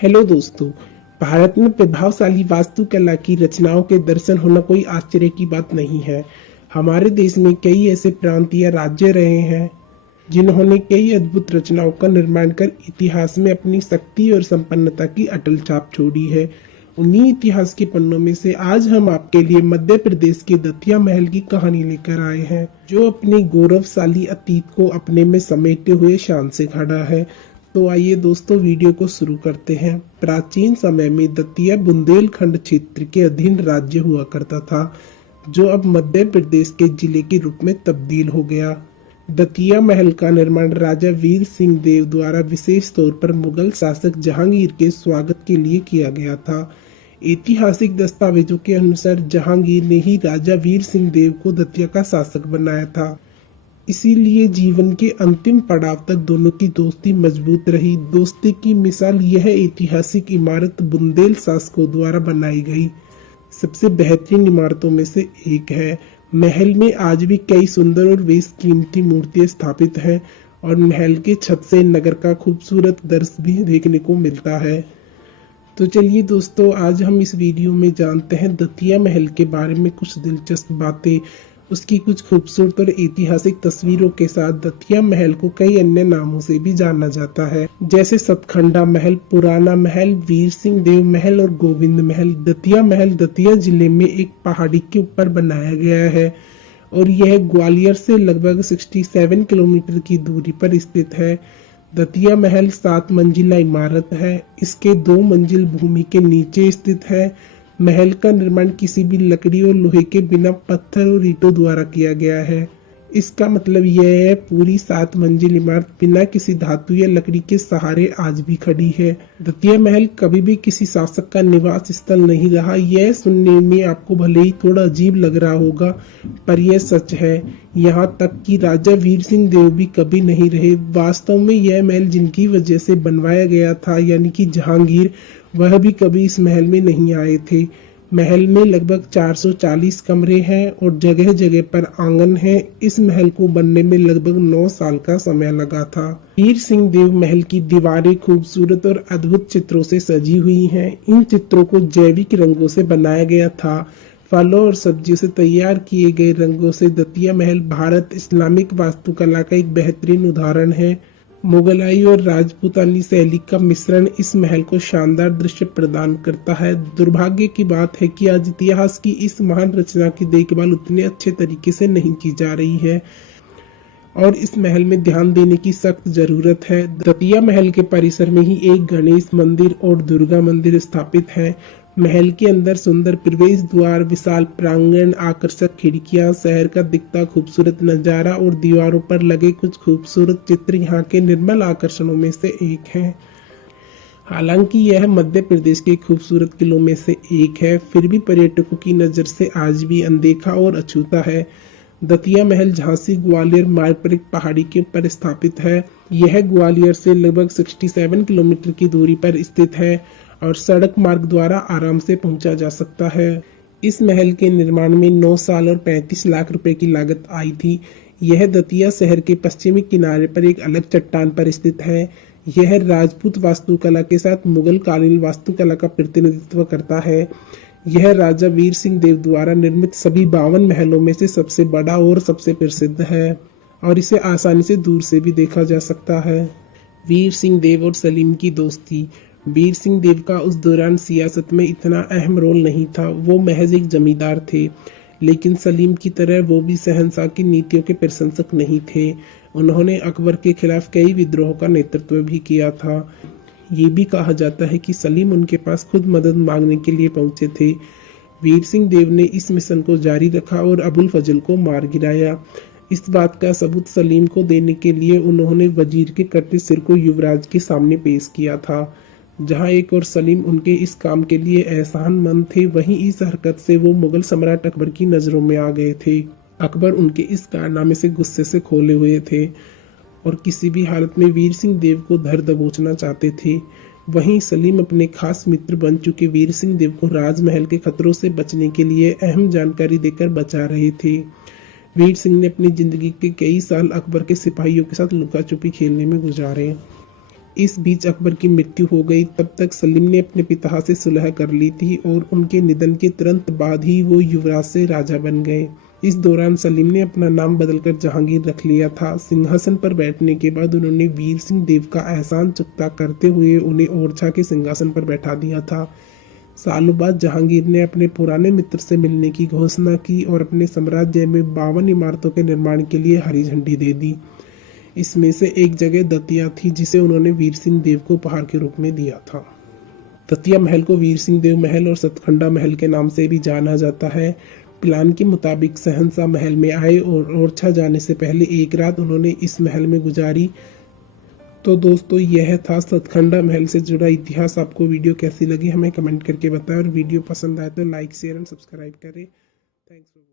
Hello दोस्तों। भारत में प्रभावशाली वास्तुकला की रचनाओं के दर्शन होना कोई आश्चर्य की बात नहीं है। हमारे देश में कई ऐसे प्रांत या राज्य रहे हैं जिन्होंने कई अद्भुत रचनाओं का निर्माण कर इतिहास में अपनी शक्ति और संपन्नता की अटल छाप छोड़ी है। उन्हीं इतिहास के पन्नों में से आज हम आपके लिए मध्य प्रदेश के दतिया महल की कहानी लेकर आए हैं, जो अपने गौरवशाली अतीत को अपने में समेटे हुए शान से खड़ा है। तो आइए दोस्तों, वीडियो को शुरू करते हैं। प्राचीन समय में दतिया बुंदेलखंड क्षेत्र के अधीन राज्य हुआ करता था, जो अब मध्य प्रदेश के जिले के रूप में तब्दील हो गया। दतिया महल का निर्माण राजा वीर सिंह देव द्वारा विशेष तौर पर मुगल शासक जहांगीर के स्वागत के लिए किया गया था। ऐतिहासिक दस्तावेजों के अनुसार जहांगीर ने ही राजा वीर सिंह देव को दतिया का शासक बनाया था। इसीलिए जीवन के अंतिम पड़ाव तक दोनों की दोस्ती मजबूत रही। दोस्ती की मिसाल यह ऐतिहासिक इमारत बुंदेल शासकों द्वारा बनाई गई सबसे बेहतरीन इमारतों में से एक है। महल में आज भी कई सुंदर और बेशकीमती मूर्तियां स्थापित हैं और महल के छत से नगर का खूबसूरत दृश्य भी देखने को मिलता है। तो चलिए दोस्तों, आज हम इस वीडियो में जानते हैं दतिया महल के बारे में कुछ दिलचस्प बातें। उसकी कुछ खूबसूरत और ऐतिहासिक तस्वीरों के साथ दतिया महल को कई अन्य नामों से भी जाना जाता है, जैसे सतखंडा महल, पुराना महल, वीर सिंह देव महल और गोविंद महल। दतिया महल दतिया जिले में एक पहाड़ी के ऊपर बनाया गया है और यह ग्वालियर से लगभग 67 किलोमीटर की दूरी पर स्थित है। दतिया महल 7 मंजिला इमारत है। इसके 2 मंजिल भूमि के नीचे स्थित है। महल का निर्माण किसी भी लकड़ी और लोहे के बिना पत्थर और ईंटों द्वारा किया गया है। इसका मतलब यह है पूरी 7 मंजिल इमारत बिना किसी धातु या लकड़ी के सहारे आज भी खड़ी है। दतिया महल कभी भी किसी शासक का निवास स्थल नहीं रहा। यह सुनने में आपको भले ही थोड़ा अजीब लग रहा होगा, पर यह सच है। यहाँ तक कि राजा वीर सिंह देव भी कभी नहीं रहे। वास्तव में यह महल जिनकी वजह से बनवाया गया था, यानी कि जहांगीर, वह भी कभी इस महल में नहीं आए थे। महल में लगभग 440 कमरे हैं और जगह जगह पर आंगन है। इस महल को बनने में लगभग 9 साल का समय लगा था। वीर सिंह देव महल की दीवारें खूबसूरत और अद्भुत चित्रों से सजी हुई हैं। इन चित्रों को जैविक रंगों से बनाया गया था। फलों और सब्जियों से तैयार किए गए रंगों से दतिया महल भारत इस्लामिक वास्तुकला का एक बेहतरीन उदाहरण है। मुगलाई और राजपूतानी शैली का मिश्रण इस महल को शानदार दृश्य प्रदान करता है। दुर्भाग्य की बात है कि आज इतिहास की इस महान रचना की देखभाल उतने अच्छे तरीके से नहीं की जा रही है और इस महल में ध्यान देने की सख्त जरूरत है। दतिया महल के परिसर में ही एक गणेश मंदिर और दुर्गा मंदिर स्थापित है। महल के अंदर सुंदर प्रवेश द्वार, विशाल प्रांगण, आकर्षक खिड़कियां, शहर का दिखता खूबसूरत नजारा और दीवारों पर लगे कुछ खूबसूरत चित्र यहाँ के निर्मल आकर्षणों में से एक हैं। हालांकि यह मध्य प्रदेश के खूबसूरत किलों में से एक है, फिर भी पर्यटकों की नजर से आज भी अनदेखा और अछूता है। दतिया महल झांसी ग्वालियर मार्ग पर एक पहाड़ी के ऊपर स्थित है। यह ग्वालियर से लगभग 67 किलोमीटर की दूरी पर स्थित है और सड़क मार्ग द्वारा आराम से पहुंचा जा सकता है। इस महल के निर्माण में 9 साल और 35 लाख रुपए की लागत आई थी। यह दतिया शहर के पश्चिमी किनारे पर एक अलग चट्टान पर स्थित है। यह राजपूत वास्तुकला के साथ मुगल कालीन वास्तुकला का प्रतिनिधित्व करता है। यह राजा वीर सिंह देव द्वारा निर्मित सभी 52 महलों में से सबसे बड़ा और सबसे प्रसिद्ध है और इसे आसानी से दूर से भी देखा जा सकता है। वीर सिंह देव और सलीम की दोस्ती। वीर सिंह देव का उस दौरान सियासत में इतना अहम रोल नहीं था, वो महज एक जमींदार थे। लेकिन सलीम की तरह वो भी शहंशाह की नीतियों के प्रशंसक नहीं थे। उन्होंने अकबर के खिलाफ कई विद्रोहों का नेतृत्व भी किया था। ये भी कहा जाता है कि सलीम उनके पास खुद मदद मांगने के लिए पहुंचे थे। वीर सिंह देव ने इस मिशन को जारी रखा और अबुल फजल को मार गिराया। इस बात का सबूत सलीम को देने के लिए उन्होंने वजीर के कटे सिर को युवराज के सामने पेश किया था। जहां एक और सलीम उनके इस काम के लिए एहसानमंद थे, वहीं इस हरकत से वो मुगल सम्राट अकबर की नजरों में आ गए थे। अकबर उनके इस कारनामे से गुस्से से खोले हुए थे और किसी भी हालत में वीर सिंह देव को धर दबोचना चाहते थे। वहीं सलीम अपने खास मित्र बन चुके वीर सिंह देव को राजमहल के खतरों से बचने के लिए अहम जानकारी देकर बचा रहे थे। वीर सिंह ने अपनी जिंदगी के कई साल अकबर के सिपाहियों के साथ लुका छुपी खेलने में गुजारे। इस बीच अकबर की मृत्यु हो गई। तब तक सलीम ने अपने पिता से सुलह कर ली थी और उनके निधन के तुरंत बाद ही वो युवराज से राजा बन गए। इस दौरान सलीम ने अपना नाम बदलकर जहांगीर रख लिया था। सिंहासन पर बैठने के बाद उन्होंने वीर सिंह देव का एहसान चुकता करते हुए उन्हें ओरछा के सिंहासन पर बैठा दिया था। सालों बाद जहांगीर ने अपने पुराने मित्र से मिलने की घोषणा की और अपने साम्राज्य में 52 इमारतों के निर्माण के लिए हरी झंडी दे दी। इसमें से एक जगह दतिया थी जिसे उन्होंने वीर सिंह देव को उपहार के रूप में दिया था। दतिया महल को वीर सिंह देव महल और सतखंडा महल के नाम से भी जाना जाता है। प्लान के मुताबिक शहंशाह महल में आए और ओरछा जाने से पहले एक रात उन्होंने इस महल में गुजारी। तो दोस्तों यह था सतखंडा महल से जुड़ा इतिहास। आपको वीडियो कैसी लगी हमें कमेंट करके बताएं और वीडियो पसंद आए तो लाइक शेयर एंड सब्सक्राइब करें। थैंक्स।